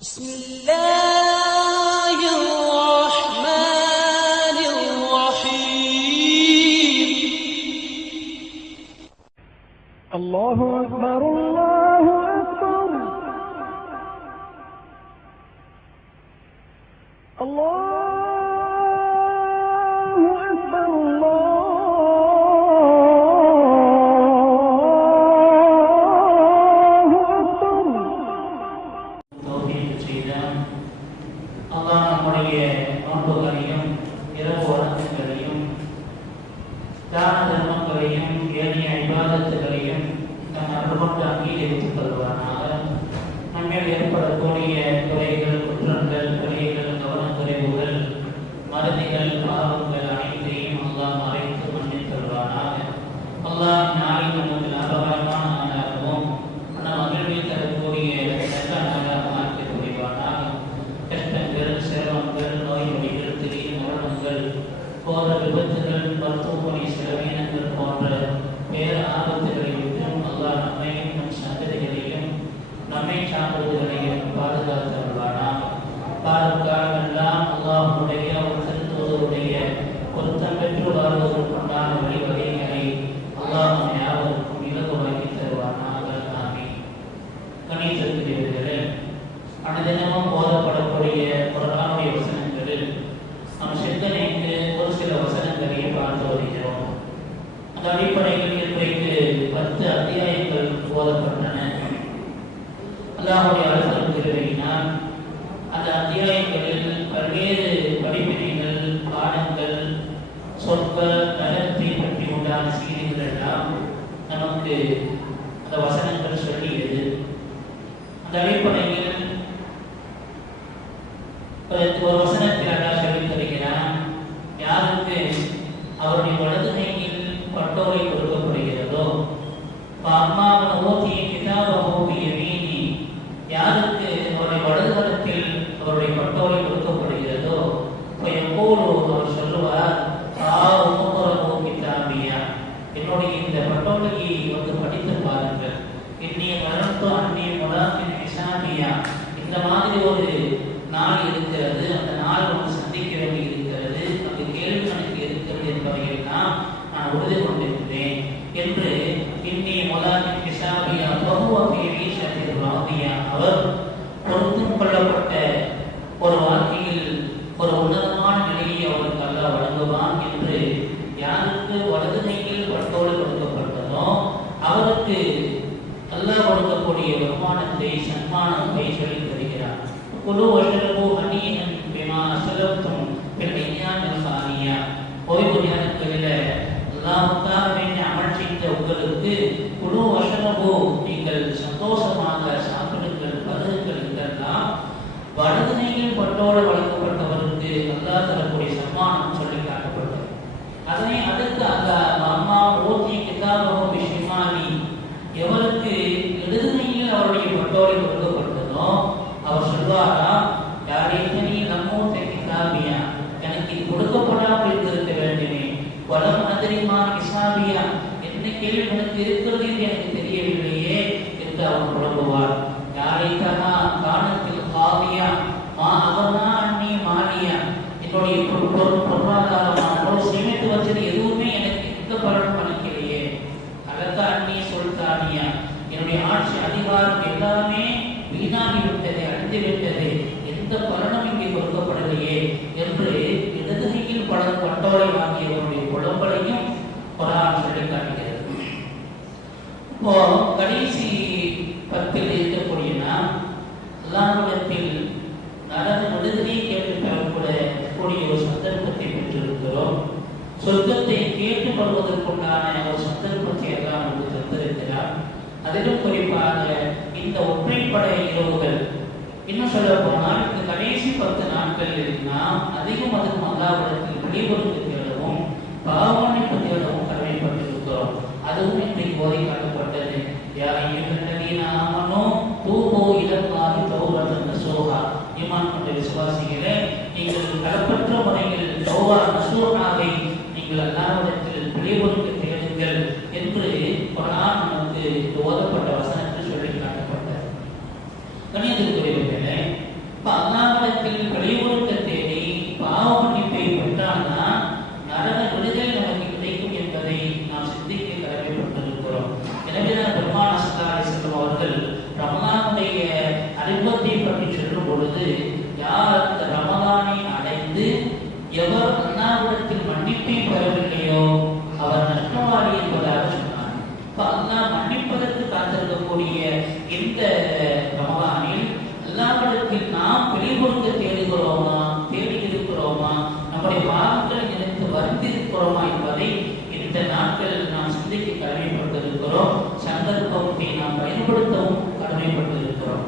بسم الله الرحمن الرحيم الله أكبر الله أكبر الله أكبر الله أكبر. தௌஃபீக் செய்த அல்லாஹ் நம்முடைய நோன்புகளையும் இரவு வணக்கங்களையும் தான தர்மங்களையும் ஏனைய இபாதத்துகளையும் தன் அருள் கொண்டு அங்கீகரித்துக் கொள்வானாக. நம்மில் ஏற்படக்கூடிய குறைகள், குற்றங்கள், பிழைகள், கவனக்குறைவுகள், மறதிகள், பாவங்கள் அனைத்தையும் அல்லாஹ் மறைத்து மன்னித்து கொள்வானாக. அல்லாஹ் நாளை நமக்கு லாபகரமான நாளாகவும் மகிழ்வை தரக்கூடிய நல்ல நாளாக மாற்றி புரிவானாக. கஷ்டங்கள், சிரமங்கள், நோய் நொடிகள், திடீர் மரணங்கள், போற விபத்துகள், மருத்துவமனை செலவினங்கள் போன்ற பேர ஆபத்துகளை விட்டும் அல்லாஹ் நம்மையும் நம் சந்ததிகளையும் நம்மை சார்ந்தவர்களையும் பாதுகாத்து வருவானாக. காலமெல்லாம் அல்லாஹ்வுடைய திருத்தூதருடைய பொருத்தம் பெற்று வாழ்வதற்குண்டான வழிவகைகளை அல்லாஹ் நம் யாவருக்கும் இலகுவாக்கி தருவானாக. ஆமீன். கணிதத்திலே அனுதினமும் போதப்படக்கூடிய குர்ஆனுடைய வசனங்களில் நம் சிந்தனைக்கு ஒரு சில வசனங்களை பார்த்து வருகிறோம். அந்த அடிப்படையில் இன்றைக்கு 10 அத்தியாயங்கள் போதப்பட்டன. அல்லாஹ்வுடைய அருள் கிருபையினால் அந்த அத்தியாயங்களில் பல்வேறு படிப்பினைகள், பாடங்கள், சொற்ப நலத்தை பற்றி உண்டான செய்திகள் எல்லாம் நமக்கு அந்த வசனங்கள் சொல்லியது. அந்த அடிப்படையில் ஒரு வசனத்தில் அல்லாஹ் சொல்லித் தருகிறான், யாருக்கு அவருடைய வலது கையில் பட்டோலை கொடுக்கப்படுகிறதோ, அம்மாவன் ஓதிய கிதாபஹு பியமீனி, யாருக்கு அவருடைய வலது கரத்தில் அவருடைய பட்டோலை கொடுக்கப்படுகிறதோ, அவர் சொல்லுவார், என்னுடைய இந்த பட்டோலையை வந்து படித்து பாருங்கள், இன்னிய மரணத்தோ அந்நிய முலாமின் ஹிசாபியா, இந்த மாதிரி ஒரு நாள் இருக்கிறது, அந்த நாள் ஒன்று சந்திக்க வேண்டி இருக்கிறது, அந்த கேள்வி எனக்கு இருக்கிறது என்பதையில் நான் உறுதி கொண்டிருக்கிறேன் என்று இன்னிய முலாமின் ஹிசாபியா அவர் பொருத்தம் கொள்ளப்பட்ட ஒரு வாழ்க்கையில் ஒரு உன்னதமான நிலையை அவருக்கு அல்லாஹ் வழங்குவான் என்று யாருக்கு வலது கையில் பட்டோலை கொடுக்கப்பட்டதோ அவருக்கு அல்லாஹ் கொடுக்கக்கூடிய வருமானத்தை, சன்மானத்தை சொல்லித் தருகிறார். குலு வஷ்ரபு ஹனீஅன் பிமா அஸ்லஃப்தும் ஃபில் அய்யாமில் ஃபானியா, ஓய்வு நேரங்களில் அல்லாஹ்வுக்காக வேண்டி அமல் செய்த உங்களுக்கு குலு வஷ்ரபு, நீங்கள் சந்தோஷமாக சாப்பிடுங்கள், பருகுங்கள் என்றெல்லாம் வலது கையில் பட்டோலை வழங்கப்பட்டவருக்கு அல்லாஹ் தரக்கூடிய சன்மானம் சொல்லி காட்டப்பட்டது. அதனை அடுத்து அல்லாஹ் அம்மா ஓதி கிதாபஹு பிஷிமாலி, எவருக்கு இடது கையில் அவருடைய பட்டோலை கொடுக்கப்பட்டதோ அவர் சொல்வாரா, யாரேத்தனி நம்மூத்த கிதாபியா, எனக்கு இது கொடுக்கப்படாமல் இருந்திருக்க வேண்டுமே, வலம் அதிரிமா கிசாபியா, என்ன கேள்வி எனக்கு இருக்கிறது என்று எனக்கு தெரியவில்லையே என்று அவர் புலம்புவார். யாரைத்தனா காணத்தில் காவியா மா அவர்னா அண்ணி மாலியா, என்னுடைய பொருளாதாரமான சேமித்து வச்சது எதுவுமே எனக்கு எந்த பலனும் அளிக்கலையே, அழகா அண்ணி சொல்தானியா, என்னுடைய ஆட்சி அதிகாரம் எல்லாமே வீணாகிவிட்டது, அழிந்துவிட்டது, எந்த பலனும் இங்கே கொடுக்கப்படலையே என்று இடது கையில் பட்டோலை வாங்கியவருடைய குழம்பலையும் குர்ஆன் சொல்லி காட்டுகிறது. இப்போ கடைசி 10 இருக்கக்கூடிய நாம் அல்லாஹ்விடத்தில் நரக விடுதலை கேட்டு பெறக்கூடிய ஒரு சந்தர்ப்பத்தை பெற்றிருக்கிறோம். சொர்க்கத்தை கேட்டு வருவதற்குண்டான ஒரு சந்தர்ப்பத்தை எல்லாம் நமக்கு தந்திருக்கிறார். அதிலும் குறிப்பாக இந்த ஒற்றைப்படை இரவுகள், இன்னும் சொல்ல போனால் இந்த கடைசி 10 நாட்களில் நாம் அதிகம் அல்லாஹ்விடத்தில் விடைபெறுவது தேடவும் பாவமன்னிப்பு தேடவும் கடமைப்பட்டிருக்கிறோம். அதுவும் இன்றைக்கு போதை காட்டப்பட்டது. யா அய்யுஹல்லதீன ஆமனூ தூபூ இலல்லாஹி தௌபத்தன் நஸூஹா, ஈமான் கொண்ட விசுவாசிகளே, நீங்கள் களப்பற்ற முறையில் தௌபா நஸூஹாவை நீங்கள் அல்லாஹ்விடத்தில் விடைபெறுவது தேடுங்கள் என்று குர்ஆன் நமக்கு ஓதப்பட்ட வசனத்தில் சொல்லி காட்டப்பட்டது. கணிதத்துக்குரியவர்களே, எவர் அல்லாஹ்விடத்தில் மன்னிப்பை பெறவில்லையோ அவர் நஷ்டவாளி என்பதாக சொன்னார். இப்ப அல்லாஹ் மன்னிப்பதற்கு காத்திருக்கக்கூடிய இந்த ரமலானில் அல்லாஹ்விடத்தில் நாம் பிழைபொருங்க தேடுகிறோமா, தேடி இருக்கிறோமா, நம்முடைய பாவங்களை நினைத்து வருந்திருக்கிறோமா என்பதை இந்த நாட்கள் நாம் சிந்திக்க கடமைப்பட்டிருக்கிறோம். சந்தர்ப்பத்தை நாம் பயன்படுத்தவும் கடமைப்பட்டிருக்கிறோம்.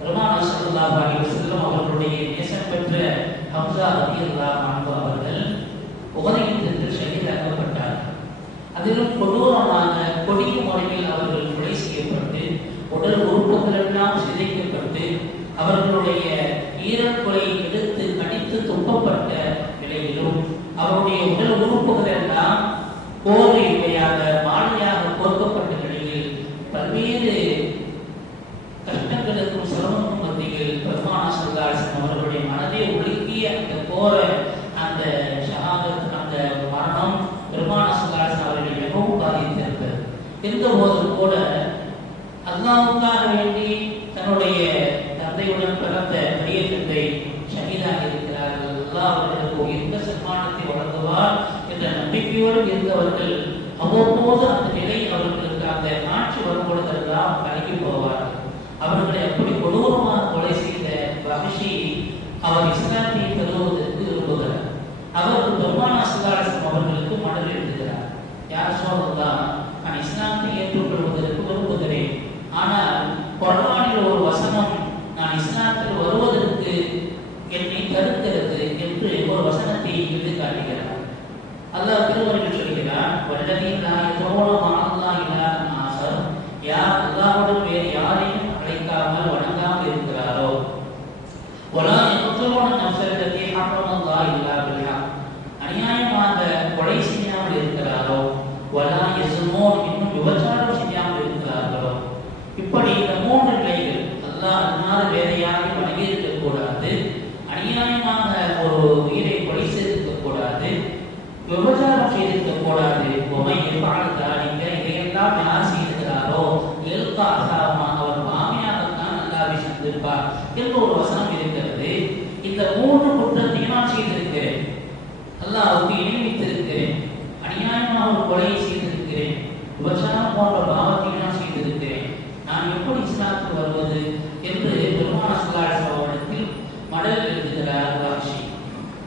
பெருமானார் ஸல்லல்லாஹு அலைஹி வஸல்லம் அவர்களுடைய நேசம் பெற்ற ஹம்ஸா ரலியல்லாஹு அன்ஹு அவர்கள் உஹது யுத்தத்தில் ஷஹீதாக்கப்பட்டார். அதிலும் கொடூரமான கொடிய முறையில் அவர்கள் கொலை செய்யப்பட்டு உடல் உறுப்புகள் எல்லாம் சிதைக்கப்பட்டு அவர்களுடைய ஈரல் கொலை எடுத்து கடித்து துப்பப்பட்ட நிலையிலும் அவருடைய உடல் உறுப்புகள் எல்லாம் கோரையாக மாலையாக கோர்க்கப்பட்ட நிலையில் பல்வேறு கஷ்டங்களுக்கும் சிரமங்களுக்கும் மத்தியில் பெருமானார் ஸல்லல்லாஹு அலைஹி வஸல்லம் அவர்களுடைய மனதை உலுக்கிய அந்த கோர அந்த ஷஹாதத் அந்த மரணம் பெருமானார் ஸல்லல்லாஹு அலைஹி வஸல்லம் அவர்களை மிகவும் பாதித்திருக்கிறது. இருந்த போதும் கூட அல்லாஹ்வுக்காக வேண்டி தன்னுடைய தந்தையுடன் பிறந்த பெரிய தந்தை ஷஹீதாக இருக்கிறார்கள், அல்லாஹ் அவர்களுக்கு உயர்ந்த சன்மானத்தை வழங்குவார் என்ற நம்பிக்கையோடு இருந்தவர்கள் அவ்வப்போது அந்த நிலை அவர்களுக்கு அந்த ஆட்சி வரும்பொழுதெல்லாம் கலங்கி போவார்கள். அவர்களை அப்படி கொடூரமாக கொலை செய்த வஹ்ஷி அவர் இஸ்லாத்தை பெறுவதற்கு விரும்புகிறார். அவர் பெருமானார் ஸல்லல்லாஹு அலைஹி வஸல்லம் அவர்களுக்கு மடல் எழுதுகிறார். யார் ஸல்லல்லாஹு நான் இஸ்லாத்தை ஏற்றுக்கொள்வதற்கு விரும்புகிறேன், ஆனால் குர்ஆனில் ஒரு வசனம் நான் இஸ்லாத்தில் வருவதற்கு என்னை தடுக்கிறது என்று ஒரு வசனத்தை எழுதி காட்டுகிறார். அல்லாஹ் திருமறையில் சொல்கிறார், வல்லதீன யதுஊன மஅல்லாஹி இலாஹன் ஆகர், யார் அல்லாஹ்வுடன் வேறு யாரையும் அழைக்காமல் வணங்காமல் இருக்கிறாரோ, வலா யக்துலூன நஃப்ஸல்லதி ஹர்ரமல்லாஹு இல்லா பில்ஹக், அநியாயமாக கொலை செய்யாமல் இருக்கிறாரோ, வலா யஸ்மூன் இன்னும் விபச்சாரம் செய்யாமல் இருக்கிறார்களோ. இப்படி இந்த மூன்று நிலைகள் அல்லாஹ் அல்லாத வேற யாரையும் வணங்கி இருக்கக்கூடாது, அநியாயமாக ஒரு உயிரை கொலை செய்திருக்கக்கூடாது, விபச்சாரம் செய்திருக்கக்கூடாது. இதையெல்லாம் யார் செய்திருக்கிறாரோ அவர் மாமியாகத்தான் அல்லாஹ்வை சந்திப்பார் என்று ஒரு வசனம் இருக்கிறது. இந்த மூன்று குற்றத்தையும் நான் செய்திருக்கிறேன், அல்லாஹ்வுக்கு இணை வைத்திருக்கிறேன், அநியாயமாக ஒரு கொலையை செய்திருக்கிறேன், விபச்சாரம் போன்ற பாவத்தையும் நான் செய்திருக்கிறேன், நான் எப்படி இஸ்லாத்துக்கு வருவது என்று பெருமானார் ஸல்லல்லாஹு அலைஹி வஸல்லம் அவர்கள் மடல் எழுதுகிறார் வஹ்ஷி.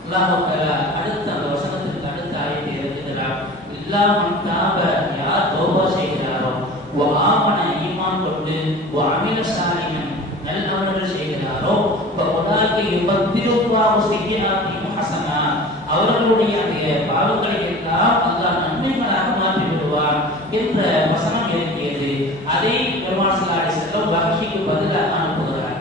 அல்லாஹ் தஆலா அடுத்த அந்த வசனத்திற்கு அடுத்த ஆயத்தை எழுதுகிறார், இல்லா மன் தாப, யார் தௌபா செய்கிறாரோ, வ ஆமன ஈமான் கொண்டு, வ அமில சாலிஹன் நல்ல அமல்கள் செய்கிறாரோ, ஃபஉலாக யுபத்திலுல்லாஹு ஸய்யிஆத்திஹிம் ஹஸனா, அவர்களுடைய அந்த பாவங்களை எல்லாம் அல்லாஹ் நன்மைகளாக மாற்றி விடுவார் என்ற வசனம் இருக்கிறது. அதை பெருமானார் ஸல்லல்லாஹு அலைஹி வஸல்லம் வஹ்ஷிக்கு பதிலாக அனுப்புகிறார்.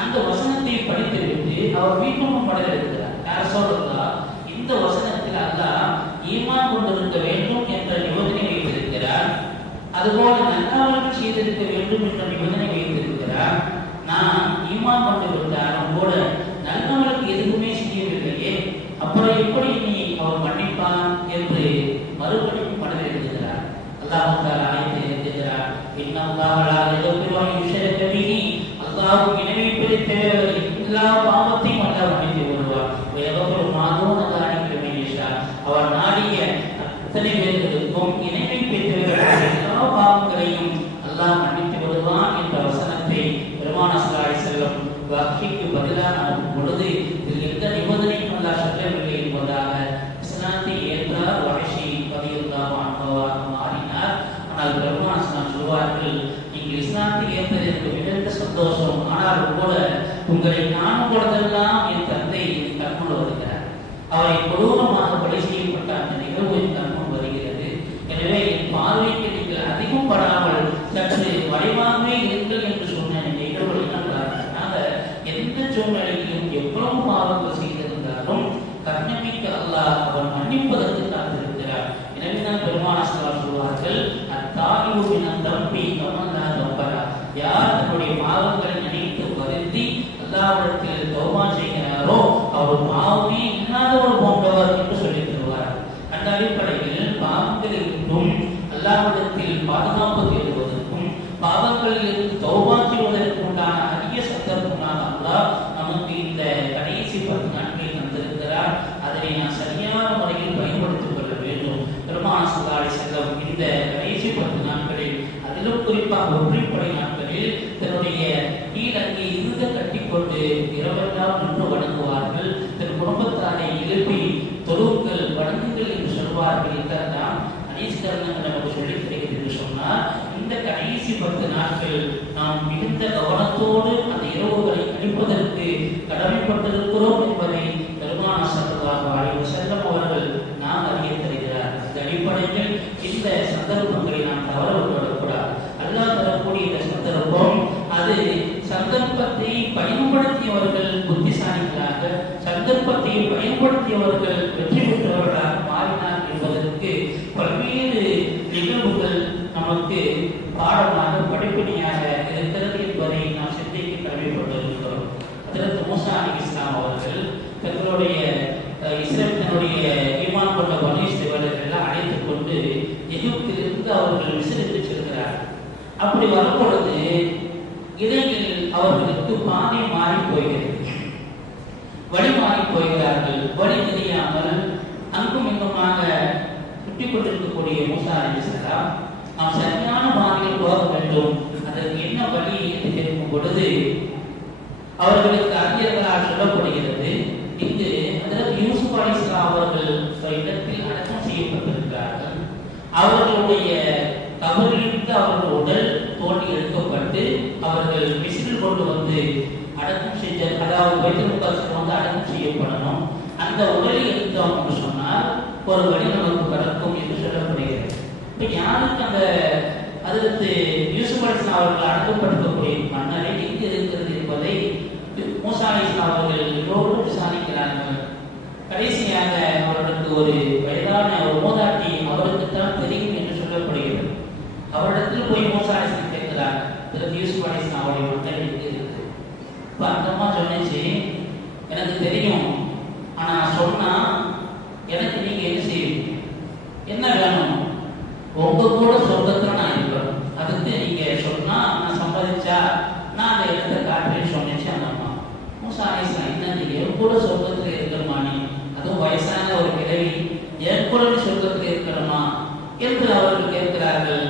அந்த வசனத்தை படித்துவிட்டு அவர் மீண்டும் மடல் எழுதுகிறார். யார் ஸல்லல்லாஹு, இந்த வசனத்தில் அல்லாஹ் ஈமான் கொண்டிருக்க வேண்டும் என்ற நிபந்தனை வைத்திருக்கிறார், அதுபோல நல்லவர்கள் செய்திருக்க வேண்டும் என்ற நிபந்தனை வைத்திருக்கிறார். நான் ஈமான் கொண்டு விட்டாலும் கூட நல்லவர்களுக்கு எதுவுமே செய்யவில்லையே, அப்புறம் எப்படி நீ அவர் மன்னிப்பான் என்று மறுபடியும் மடல் எழுதுகிறார். அல்லாஹ் தஆலா ஆயத்தை எழுதுகிறார், இன்னல்லாஹ லா யக்ஃபிரு அன் யுஷ்ரக பிஹி, அல்லாஹ் இணை வைப்பதை எல்லா பாவத்தையும் அல்லாஹ் மன்னித்து விடுவார். வயக்ஃபிரு மா தூன ஸாலிக லிமன் யஷா, அவர் நாடிய அத்தனை பேர்களுக்கும் இணை வைப்பதை எல்லா பாவங்களையும் அல்லாஹ் மன்னித்து விடுவான் என்ற வசனத்தை பெருமானார் ஸல்லல்லாஹு அலைஹி வஸல்லம் வஹ்ஷிக்கு பதிலாக அனுப்பும் பொழுது இதில் எந்த நிபந்தனையும் அல்லாஹ் சொல்லவில்லை என்பதாக இஸ்லாத்தை ஏற்றார் வஹ்ஷி ரலியல்லாஹு அன்ஹு மாறினார். ஆனால் பெருமானார் ஸல்லல்லாஹு சொல்வார்கள், நீங்கள் இஸ்லாத்தை ஏற்பதற்கு மிகுந்த சந்தோஷம், ஆனால் கூட உங்களை காணும் பொழுதெல்லாம் என் தந்தை என் கண்முன் வருகிறார், அவரை கொடூரமாக கொலை செய்யப்பட்ட அந்த நிகழ்வு என் கண்முன் வருகிறது. எனவே என் பார்வைக்கு நீங்கள் அதிகம் படாமல் சற்று மறைவாகவே இருங்கள் என்று சொன்ன நிகழ்வு என்னென்றாக, எந்த சூழ்நிலையிலும் எவ்வளவு பாவங்கள் செய்திருந்தாலும் கருணைமிக்க அல்லாஹ் அவன் மன்னிப்பதற்கு காத்திருக்கிறார். எனவே தான் பெருமானார் ஸல்லல்லாஹு சொல்வார்கள், அத்தாயிபு மினத் தம்பி கமன் லா தம்பரா, யார் தன்னுடைய பாவங்களை நினைத்து வருந்தி அல்லாஹ்விடத்தில் தௌபா செய்கிறாரோ அவர் பாவமே இல்லாதவர் போன்றவர் என்று சொல்லி தருவார். அந்த அடிப்படையில் பாவங்களிலிருந்தும் அல்லாஹ்விடத்தில் பாதுகாப்பு தேடுவதற்கும் பாவங்களிலிருந்து தௌபா செய்வதற்கு உண்டான அரிய சந்தர்ப்பமாக அல்லாஹ் நமக்கு இந்த கடைசி 10 நாட்களை தந்திருக்கிறார். அதனை குறிப்பாக ஒற்றைப்படை நாட்களில் தன்னுடைய கீழங்கே இருக கட்டிக்கொண்டு இரவெல்லாம் நின்று வணங்குவார்கள். தன் குடும்பத்தாரை எழுப்பி தொழுவுங்கள் வணங்குங்கள் என்று சொல்வார்கள். இதெல்லாம் அனீஸ்கரணங்கள் நமக்கு சொல்லித் தருகிறது என்று சொன்னால், இந்த கடைசி 10 நாட்கள் நாம் மிகுந்த கவனத்தோடு அந்த இரவுகளை கழிப்பதற்கு கடமைப்பட்டிருக்கிறோம் என்பதை பெருமானார் ஸல்லல்லாஹு அலைஹி வஸல்லம் அவர்கள் நாம் அறிய தருகிறார். இந்த அடிப்படையில் இந்த சந்தர்ப்பங்களை நாம் தவற விட்டுவிடக்கூடாது. அல்லாஹ் தரக்கூடிய இந்த சந்தர்ப்பம், அது சந்தர்ப்பத்தை பயன்படுத்தியவர்கள் புத்திசாலிகளாக, சந்தர்ப்பத்தை பயன்படுத்தியவர்கள் வெற்றி பெற்றவர்களாக மாறினார் என்பதற்கு பல்வேறு நிகழ்வுகள் நமக்கு பாடமாக படிப்பினையாக இருக்கிறது என்பதை நாம் சிந்திக்க கடமைப்பட்டிருக்கிறோம். அதற்கு மூசா அலைஹிஸ்ஸலாம் அவர்கள் தங்களுடைய இஸ்ரவேலினுடைய ஈமான் கொண்ட பனி இஸ்ரவேலர்களை எல்லாம் அழைத்துக் கொண்டு எகிப்திலிருந்து அவர்கள் விசிறித்து செல்கிறார். அப்படி வரும்பொழுது இடையில் அவர்களுக்கு பாதை மாறி போகிறது, வழி மாறி போகிறார்கள். வழி தெரியாமல் அங்கும் இங்குமாக சுற்றி கொண்டிருக்கக்கூடிய மூசா அலைஹிஸ்ஸலாம் நாம் சரியான பாதையில் போக வேண்டும், அதற்கு என்ன வழி என்று கேட்கும் பொழுது அவர்களுக்கு அறிஞர்களால் சொல்லப்படுகிறது, இங்கு அதற்கு யூசுப் அலைஹிஸ்ஸலாம் அவர்கள் இடத்தில் அடக்கம் செய்யப்பட்டிருக்கிறார்கள். அவர்களுடைய கபரிலிருந்து அவர்கள் உடல் தோண்டி எடுக்கப்பட்டு அவர்கள் மிஸ்ரில் கொண்டு வந்து அடக்கம் செஞ்ச, அதாவது பைத்துல் முகத்தஸில் வந்து அடக்கம் செய்யப்படணும். அந்த உடலை எடுத்தோம் என்று சொன்னால் ஒரு வழி நமக்கு கடக்கும் என்று சொல்லப்படுகிறது. இப்ப யாருக்கு அந்த அதற்கு யூசுப் அலைஹிஸ்ஸலாம் அவர்கள் அடக்கப்பட்டிருக்கக்கூடிய மன்னரை எங்கு இருக்கிறது என்பதை மூசா அலைஹிஸ்ஸலாம் அவர்கள் எல்லோரும் விசாரிக்கிறார்கள். கடைசியாக அவர்களுக்கு ஒரு வயதான ஒரு மூதாட்டி அவருக்குத்தான் தெரியும் என்று சொல்லப்படுகிறது. அவரிடத்தில் போய் மூசா அலைஹிஸ்ஸலாம் கேட்கிறாங்க, அதற்கு யூசுப் அலைஹிஸ்ஸலாம் அவருடைய மக்கள் எங்கே இருக்குது? இப்ப அந்த அம்மா சொன்னிச்சு, எனக்கு தெரியும், ஆனா சொன்னா எனக்கு நீங்க என்ன செய்வீங்க, என்ன வேணும், உங்க கூட சொர்க்கத்துல நான் இருப்பேன், அதுக்கு நீங்க சொன்னா நான் சம்பாதிச்சா நான் அந்த இடத்தை காட்டுறேன்னு சொன்னிச்சு அந்த அம்மா. மூசா அலைஹிஸ்ஸலாம், என்ன நீங்க என் கூட சொர்க்கத்துல இருக்கணுமா, நீ அதுவும் வயசான ஒரு கிழவி என் கூட சொர்க்கத்துல இருக்கணுமா என்று அவர்கள் கேட்கிறார்கள்.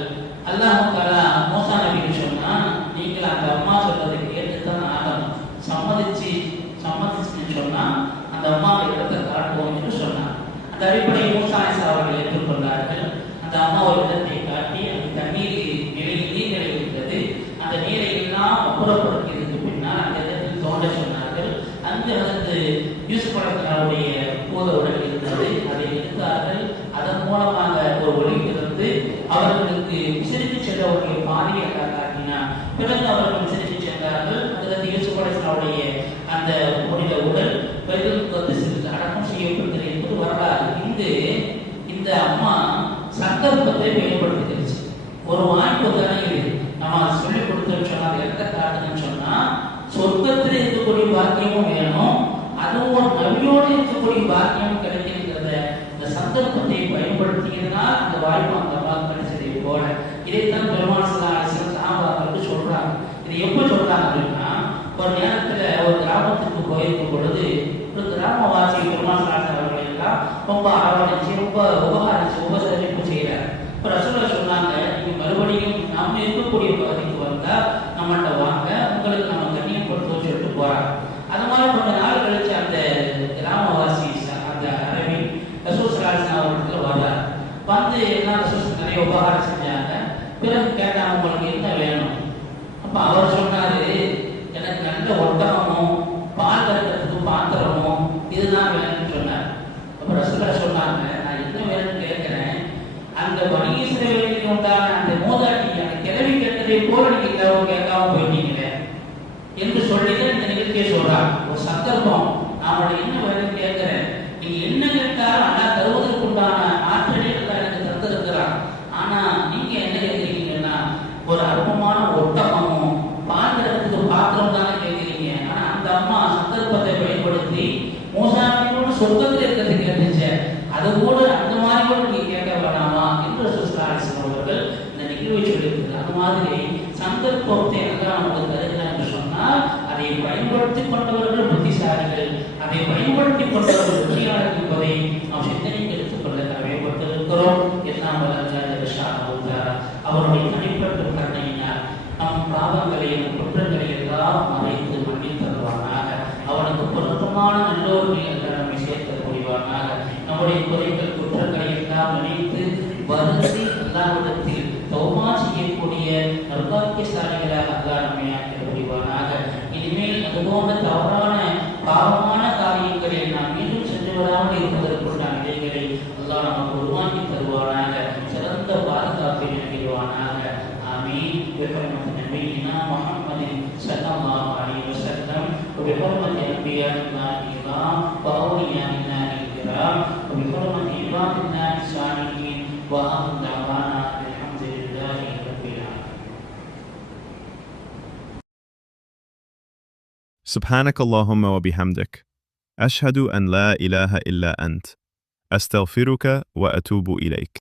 அல்லாஹ் தஆலா மூசா நபிக்கு சொன்னா, நீங்கள் அந்த அம்மா சொல்றதை கேட்டுத்தான் ஆகணும், சம்மதிச்சுன்னு சொன்னா அந்த அம்மாவை இடத்தை காட்டுவோம் என்று சொன்னார். அந்த அடிப்படையில் மூசா அலைஹிஸ்ஸலாம் அவர்கள் ஏற்றுக்கொண்டார்கள். அந்த அம்மா ஒரு இடத்தை காட்டி அந்த தண்ணீர் நீர்நிலை இருந்தது. அந்த நீரை எல்லாம் அப்புறப்படுத்தியதற்கு பின்னால் அந்த இடத்தில் தோண்ட சொன்னார்கள். அங்கு வந்து யூசுப் அலைஹிஸ்ஸலாமுடைய பூத உடல் இருந்தது. அதை எடுத்தார்கள். அதன் மூலமாக ஒரு ஒளி பிறந்து அவர்களுக்கு விசிறித்து சென்றவர்களுடைய பாதையை காட்டினார். பிறகு அவர்கள் விசிறித்து சென்றார்கள். அதில் யூசுப் அலைஹிஸ்ஸலாமுடைய அந்த புனித உடல் பைத்துல் முகத்தஸில் அடக்கம் செய்யப்பட்டது என்பது வரலாறு. இங்கு இந்த அம்மா சந்தர்ப்பத்தை பயன்படுத்திருச்சு. ஒரு வாய்ப்பு தானே இது, நம்ம சொல்லிக் கொடுத்தோம்னு சொன்னா, அதை எந்த காட்டுதுன்னு சொன்னா, சொர்க்கத்தில் இருக்கக்கூடிய பாக்கியமும் வேணும், அதுவும் ஒரு நபியோடு இருக்கக்கூடிய பாக்கியமும் கிடைக்கின்றத இந்த சந்தர்ப்பத்தை பயன்படுத்தியதனால் அந்த வாய்ப்பு அந்த அம்மாவுக்கு கிடைச்சதை போல இதைத்தான் பெருமானார் ஸல்லல்லாஹு அலைஹி வஸல்லம் சஹாபாக்களுக்கு சொல்றாங்க. இது எப்ப சொல்றாங்க அப்படின்னா, ஒரு நேரத்துல ஒரு கிராமத்துக்கு போயிருக்கும் பொழுது ஒரு கிராமவாசி பெருமானார் அவர்கள் எல்லாம் ரொம்ப அரவணைச்சு ரொம்ப உபகாரிச்சு உபசரிப்பு செய்யறாரு. இப்ப ரசூலுல்லாஹ் சொன்னாங்க, நீங்க மறுபடியும் நாம இருக்கக்கூடிய பகுதிக்கு வந்தா நம்மகிட்ட வாங்க, உங்களுக்கு நம்ம கண்ணியப்படுத்துவோம் சொல்லிட்டு போறாங்க. அது மாதிரி கொஞ்ச நாள் கழிச்சு அந்த கிராமவாசி அந்த அரபி ரசூல் ஸல்லல்லாஹு அலைஹி வஸல்லம் அவர்கள் வர்றார். வந்து எல்லாம் ரசூல் நிறைய உபகாரம் செஞ்சாங்க. பிறகு கேட்டாங்க, உங்களுக்கு என்ன வேணும்? அப்ப அவர் சொன்னாரு, எனக்கு நல்ல ஒட்டகமும் பால் கறக்கிறதுக்கு பாத்திரமும் இதுதான் வேணும்னு சொன்னார். அப்ப ரசூலுல்லாஹ் சொன்னாங்க, நான் என்ன வேணும்னு கேட்கிறேன், அந்த பனி இஸ்ரவேலுக்கு உண்டான அந்த மூதாட்டி அந்த கிழவி கேட்டதை போல நீங்க கேட்காம போயிட்டீங்களே என்று சொல்லிதான் இந்த நிகழ்ச்சியை சொல்றாங்க. ஒரு சந்தர்ப்பம், நான் என்ன வேணும்னு கேட்கிறேன், நீங்க என்ன கேட்டாலும் அல்லாஹ் தருவதற்கு உண்டான ஆற்றலை அல்லாஹ் எனக்கு தந்திருக்கிறான். ஆனா நீங்க என்ன கேட்கிறீங்கன்னா, ஒரு அற்பமான ஒட்டகமும் பாத்திரத்துக்கு பாத்திரம் தானே கேட்கிறீங்க. ஆனா அந்த அம்மா சந்தர்ப்பத்தை பயன்படுத்தி மூசா நபியோடு சொர்க்கத்தில் இருக்கிறது கேட்டுச்சு, அது கூட அந்த மாதிரி கூட நீங்க கேட்க வேணாமா என்று ரசூலுல்லாஹி அலைஹி வஸல்லம் அவர்கள் இந்த நிகழ்வை சொல்லியிருக்கிறார். அந்த மாதிரி சந்தர்ப்பத்தை அல்லாஹ் நமக்கு தருகிறார் என்று சொன்னால் அதை பயன்படுத்தி கொண்டவர்கள் புத்திசாலிகள், அதை பயன்படுத்தி கொண்டவர்கள் வெற்றியாளர்கள் என்பதை நாம் சிந்தனைக்கு எடுத்துக்கொள்ள கடமைப்பட்டிருக்கிறோம். எல்லாம் வல்லல்லாஹ் அவருடைய தனிப்பட்ட கருணையினால் பாவங்களையும் குற்றங்களை எல்லாம் மறைத்து மன்னித்து தருவானாக. அவனுக்கு பொருத்தமான நல்லோர்கள் எல்லாம் நம்மை சேர்க்க புரிவானாக. நம்முடைய குறைகள் குற்றங்களை எல்லாம் நினைத்து வருந்தி அல்லாஹ்விடத்தில் தௌபா செய்யக்கூடிய நற்பாக்கியசாலிகளாக அல்லாஹ் நம்மை ஆக்க புரிவானாக. இனிமேல் அதுபோன்ற தவறான பாவமான காரியங்களை நாம் மீண்டும் சென்று வராமல் இருப்பதற்குண்டான நிலைகளை அல்லாஹ் நமக்கு உருவாக்கி தருவானாக. சிறந்த பாதுகாப்பை நல்கிடுவானாக. ஆமீன். بحرمة نبينا محمد صلى الله عليه وسلم وبحرمة أنبياء الله الكرام وأولياء الله الكرام وبحرمة عباد الله الصالحين وآخر دعوانا الحمد لله رب العالمين. سبحانك اللهم وبحمدك أشهد أن لا إله إلا أنت أستغفرك وأتوب إليك.